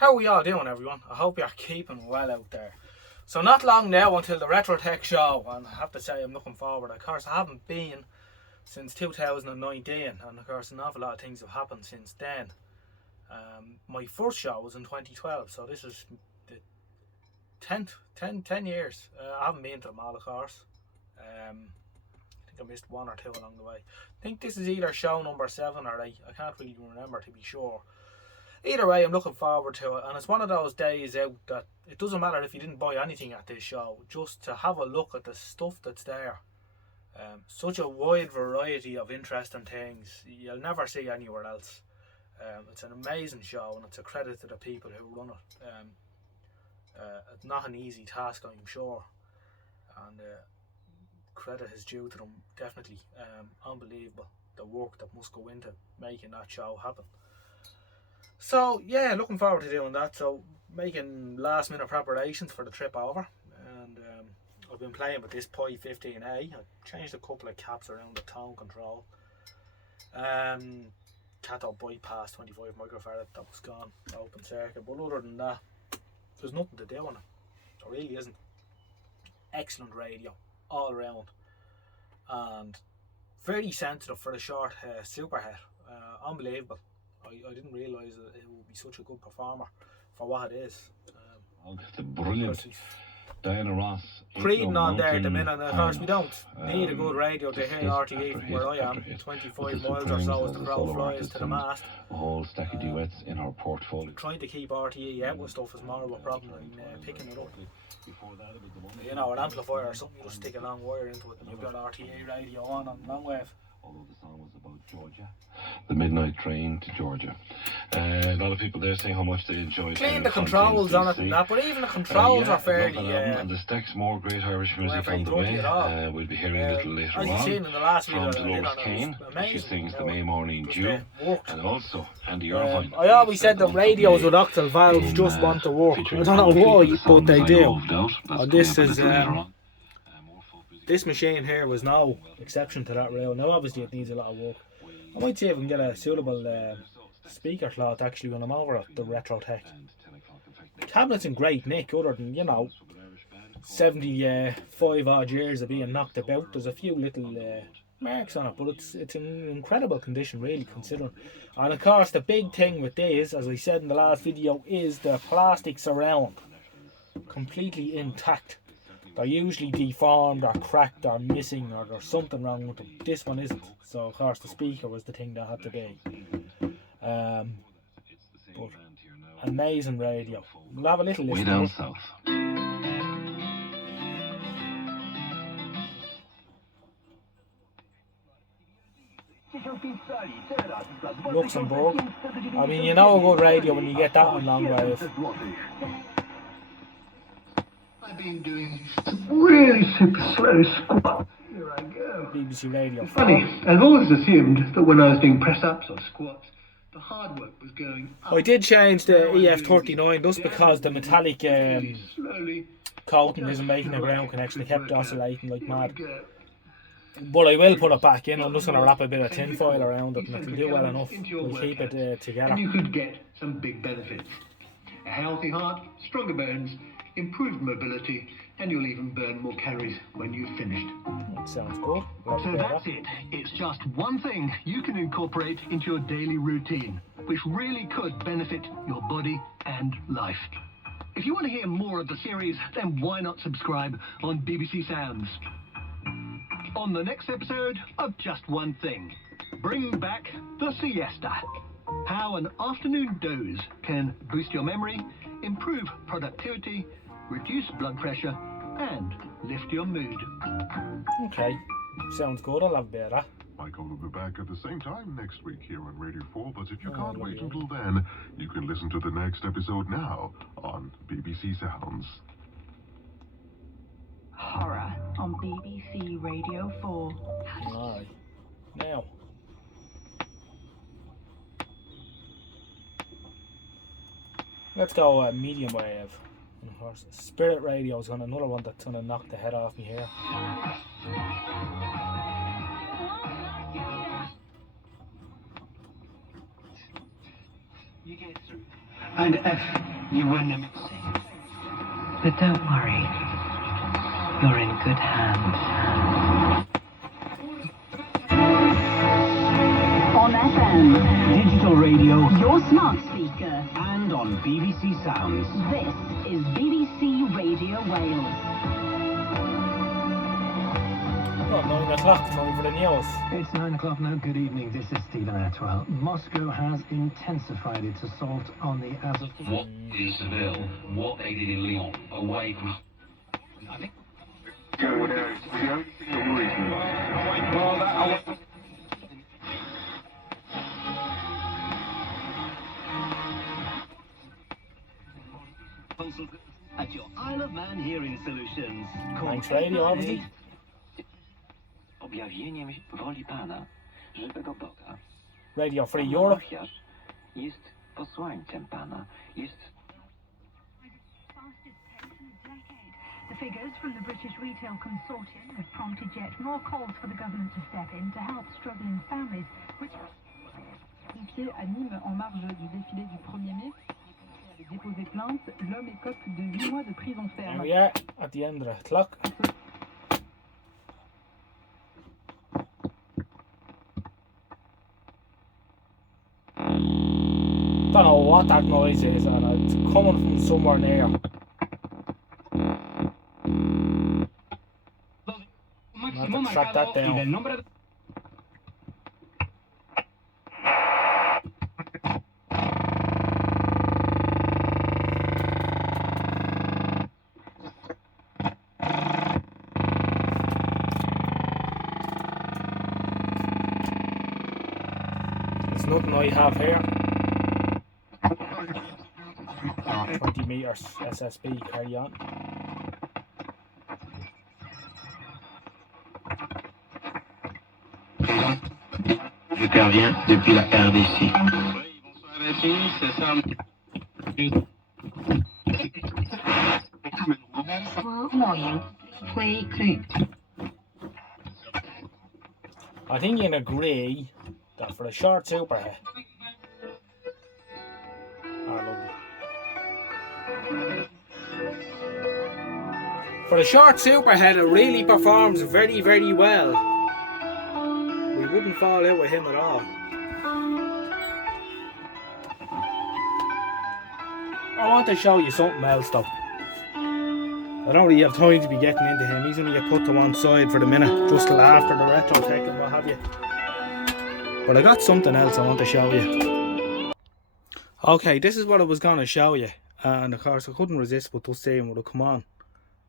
How are we all doing, everyone? I hope you're keeping well out there. So not long now until the Retro Tech show, and I have to say I'm looking forward. Of course, I haven't been since 2019, and of course an awful lot of things have happened since then. My first show was in 2012, so this is the 10 years. I haven't been to them all, of course. I think I missed one or two along the way. I think this is either show number 7 or 8. I can't really remember, to be sure. Either way, I'm looking forward to it, and it's one of those days out that it doesn't matter if you didn't buy anything at this show, just to have a look at the stuff that's there. Such a wide variety of interesting things you'll never see anywhere else. It's an amazing show, and it's a credit to the people who run it. It's not an easy task, I'm sure, and credit is due to them, definitely. Unbelievable, the work that must go into making that show happen. So yeah, looking forward to doing that. So making last minute preparations for the trip over, and I've been playing with this Pi 15A. I changed a couple of caps around the tone control. Cathode bypass 25 microfarad, that was gone, open circuit. But other than that, there's nothing to do on it. There really isn't. Excellent radio all around, and very sensitive for the short superhead. Unbelievable. I didn't realise that it would be such a good performer for what it is. It's a brilliant Diana Ross. Creeding on there at the minute, and of course we don't need a good radio to hear RTE from where I am. 25 miles or so as the crow flies to the mast. A whole stack of duets in our portfolio. Trying to keep RTE out with stuff is more of a problem than picking it up. You know, an amplifier or something, you just stick a long wire into it and you've got RTE radio on long wave. Although the song was about Georgia, the midnight train to Georgia. A lot of people there saying how much they enjoyed clean the controls on it and that, but even the controls are fairly and the stacks more great Irish music on the way. We'll be hearing a little later as you've seen in the last video from Dolores Kane. She sings the May Morning Dew, and also Andy Irvine. I always said that radios with octal valves just want to work. I don't know why, but they do. And this is this machine here was no exception to that rail. Now obviously it needs a lot of work. I might see if I can get a suitable speaker slot actually when I'm over at the Retro Tech. The cabinet's in great nick, other than, 75 odd years of being knocked about. There's a few little marks on it, but it's in incredible condition, really, considering. And of course the big thing with this, as I said in the last video, is the plastic surround. Completely intact. They're usually deformed or cracked or missing, or there's something wrong with them. This one isn't. So of course the speaker was the thing that had to be. But amazing radio. We'll have a little listen. Way down south. Luxembourg. I mean, you know a good radio when you get that on long wave. I've been doing some really super slow squats. Here I go. BBC Radio. Funny, I've always assumed that when I was doing press-ups or squats, the hard work was going up. I did change the EF39 just because the metallic coating isn't making a ground connection. It kept oscillating like mad. But I will put it back in. I'm just going to wrap a bit of tin foil around it, and it'll do well enough. We'll keep it together. And you could get some big benefits. A healthy heart, stronger bones, improved mobility, and you'll even burn more calories when you've finished. That sounds good. So that's it. It's just one thing you can incorporate into your daily routine, which really could benefit your body and life. If you want to hear more of the series, then why not subscribe on BBC Sounds? On the next episode of Just One Thing, bring back the siesta. How an afternoon doze can boost your memory, improve productivity, reduce blood pressure, and lift your mood. Okay, sounds good. I'll have a bit of that. Michael will be back at the same time next week here on Radio 4, but if you can't wait until then, you can listen to the next episode now on BBC Sounds. Horror on BBC Radio 4. Alright, now. Let's go medium wave. And of course, Spirit Radio is another one that's going to knock the head off me here. You get through. and F, you win them. But don't worry, you're in good hands. On FM, Digital radio, your smart speaker. and on BBC Sounds. This is BBC Radio Wales. Well, 9 o'clock, time for the news. It's 9 o'clock now. Good evening. This is Stephen Atwell. Moscow has intensified its assault on the Azov. What in Seville, what they did in Lyon, away from. I think. At your Isle of Man hearing solutions. Thanks, radio, obviously. Objawieniem woli Pana, żywego Boga. Radio Free Europe. Ofiarz jest posłańcem Pana, jest... The figures from the British Retail Consortium have prompted yet more calls for the government to step in to help struggling families, which... Policiers à Nîmes en marge du défilé du 1er mai avait déposé plainte. L'homme écope de 8 mois de prison ferme. There we are, at the end of the clock. Don't know what that noise is, and it's coming from somewhere near. I have to track that down. It's nothing I have here. 20 meters SSB, carry on. J'interviens depuis la RDC. I think you can agree that for a short superhead. For a short superhead, it really performs very, very well. We wouldn't fall out with him at all. I want to show you something else though. I don't really have time to be getting into him. He's going to get put to one side for the minute, just till after the retro tech and what have you. But I got something else I want to show you. Okay, this is what I was going to show you. And of course I couldn't resist but just saying, would it come on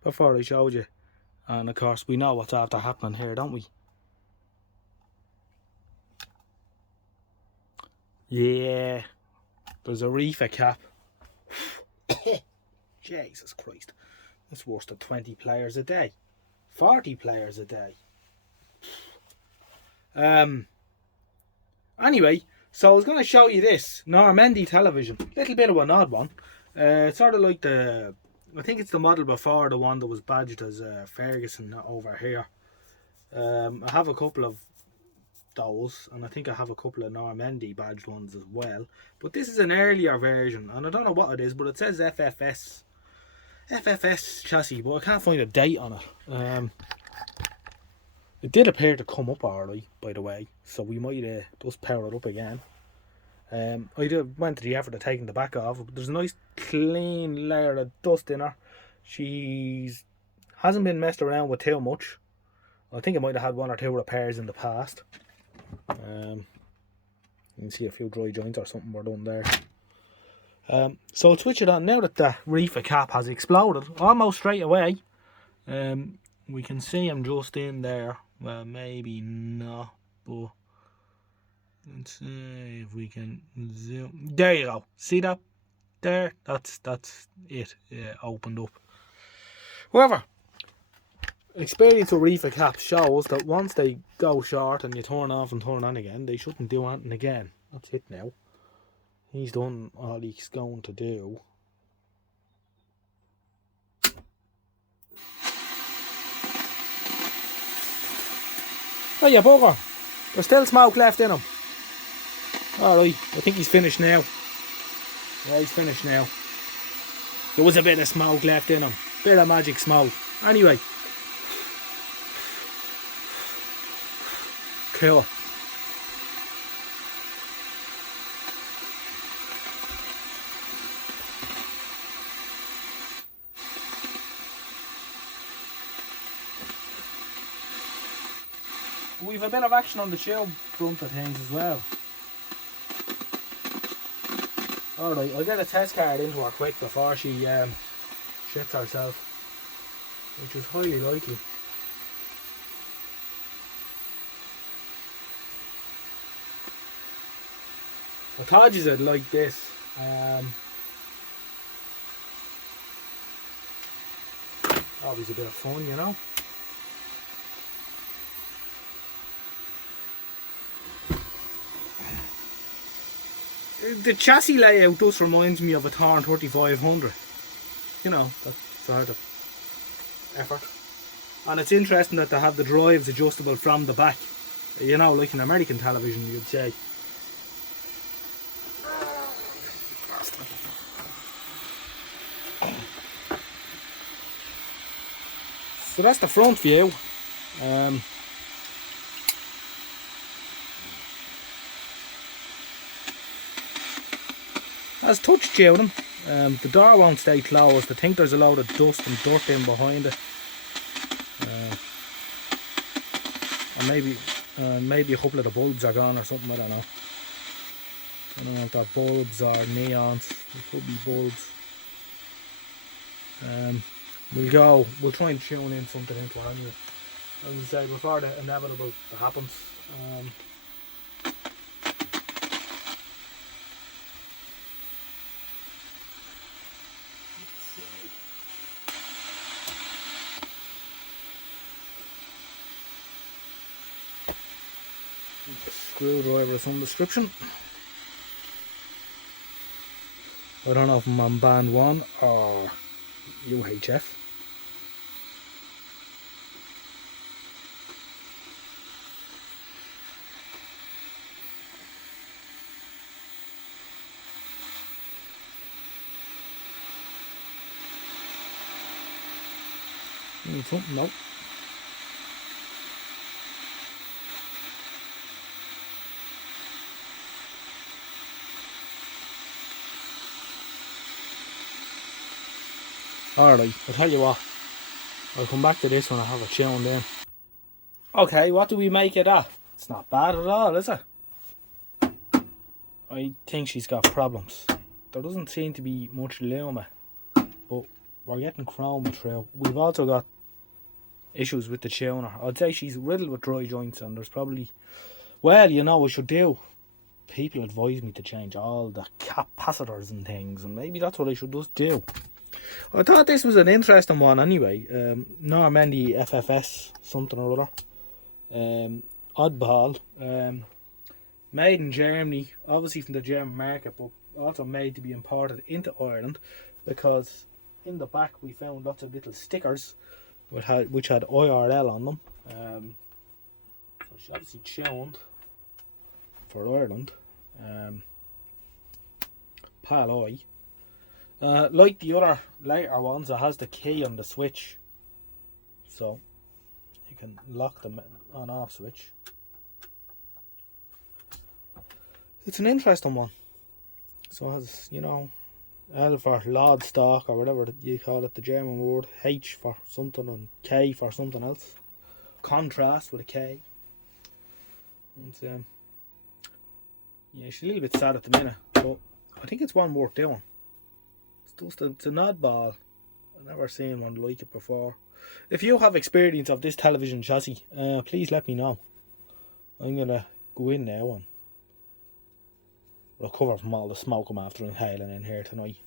before I showed you. And of course we know what's after happening here, don't we? Yeah, there's a reefer cap. Jesus Christ, that's worse than 20 players a day, 40 players a day. Anyway, so I was going to show you this Normende television, little bit of an odd one. It's sort of like the, I think it's the model before the one that was badged as Ferguson over here. I have a couple of those, and I think I have a couple of Normende badged ones as well. But this is an earlier version, and I don't know what it is, but it says FFs chassis, but I can't find a date on it. It did appear to come up alright, by the way, so we might just power it up again. I went to the effort of taking the back off, but there's a nice clean layer of dust in her. She's hasn't been messed around with too much. I think it might have had one or two repairs in the past. You can see a few dry joints or something were done there. So I'll switch it on now that the reefer cap has exploded almost straight away. We can see him just in there. Well, maybe not, but let's see if we can zoom. There you go. See that? There. That's it. Opened up. However, experience with reefer caps shows that once they go short and you turn off and turn on again, they shouldn't do anything again. That's it now. He's done all he's going to do. Oh yeah, bugger. There's still smoke left in him. Alright, I think he's finished now. Yeah, he's finished now. There was a bit of smoke left in him. Bit of magic smoke. Anyway. Cool. We've a bit of action on the tube front of things as well. Alright, I'll get a test card into her quick before she shits herself, which is highly likely. I thought you'd like this. Always a bit of fun, you know. The chassis layout just reminds me of a Thorn 3500. You know, that sort of effort. And it's interesting that they have the drives adjustable from the back. You know, like an American television, you'd say. So that's the front view. Has touch tuning. The door won't stay closed. I think there's a load of dust and dirt in behind it. Or maybe a couple of the bulbs are gone or something, I don't know. I don't know if they're bulbs or neons. It could be bulbs. We'll try and tune in something into it anyway. As I say, before the inevitable happens. Screwdriver of some description. I don't know if I'm on band 1 or UHF. Something, nope. Alright, I'll tell you what. I'll come back to this when I have a tune in. Okay, what do we make of that? It's not bad at all, is it? I think she's got problems. There doesn't seem to be much luma, but we're getting chroma through. We've also got issues with the tuner. I'd say she's riddled with dry joints, and there's probably, well, you know what I should do? People advise me to change all the capacitors and things, and maybe that's what I should just do. I thought this was an interesting one anyway. Nordmende FFs, something or other. Oddball. Made in Germany, obviously from the German market, but also made to be imported into Ireland, because in the back we found lots of little stickers which had IRL on them. So she obviously tuned for Ireland. PAL I. Like the other later ones, it has the key on the switch, so you can lock the on-off switch. It's an interesting one. So it has, you know, L for Lod stock or whatever you call it, the German word, H for something and K for something else. Contrast with a K. And yeah, she's a little bit sad at the minute, but I think it's one worth doing. It's an oddball. I've never seen one like it before. If you have experience of this television chassis, please let me know. I'm gonna go in now and recover from all the smoke I'm after inhaling in here tonight.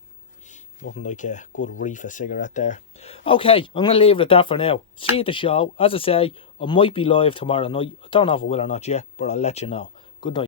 Nothing like a good reef of cigarette there. Okay, I'm gonna leave it at that for now. See you at the show. As I say, I might be live tomorrow night. I don't know if I will or not yet, but I'll let you know. Good night.